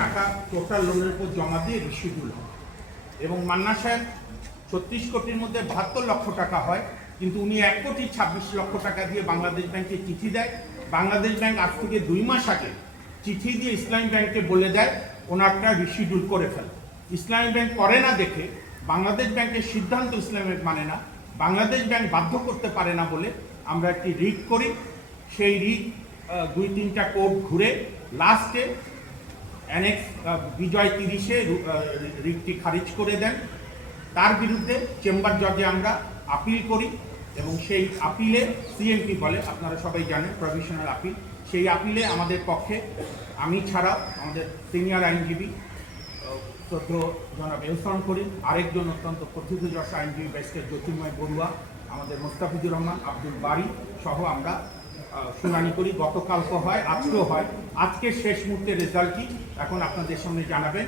টাকা টোটাল লোনের উপর জমা দিয়ে রিশিডিউল হয় এবং মান্না সাহেব 36 কোটির মধ্যে 72 লক্ষ টাকা হয়, কিন্তু উনি 1,26,00,000 টাকা দিয়ে বাংলাদেশ ব্যাংকে চিঠি দেয়। বাংলাদেশ ব্যাংক আজ থেকে 2 মাস আগে চিঠি দিয়ে ইসলামী ব্যাংককে বলে দেয় ওনারটা রিশিডিউল করে ফেলে। ইসলামী ব্যাংক করে না দেখে বাংলাদেশ ব্যাংকের সিদ্ধান্ত ইসলামী ব্যাংক মানে না, বাংলাদেশ ব্যাংক বাধ্য করতে পারে না বলে আমরা একটি রিট করি। সেই রিট 2-3টা কোর্ট ঘুরে লাস্টে অ্যানেক্স বিজয় 30-এ রিটটি খারিজ করে দেন। তার বিরুদ্ধে চেম্বার জজে আমরা আপিল করি এবং সেই আপিলে সিএমপি বলে, আপনারা সবাই জানেন, প্রভিশনাল আপিল। সেই আপিলে আমাদের পক্ষে আমি ছাড়াও আমাদের সিনিয়র আইনজীবী শ্রদ্ধ জনাব এহসান করিম, আরেকজন অত্যন্ত প্রথিতযশ আইনজীবী ব্যারিস্টার জ্যোতির্ময় বড়ুয়া, আমাদের মোস্তাফিজুর রহমান, আব্দুল বারী সহ আমরা শুনানি করি। গতকালকে হয়, আজকেও হয়। আজকের শেষ মুহূর্তের রেজাল্টটি এখন আপনাদের সামনে জানাবেন।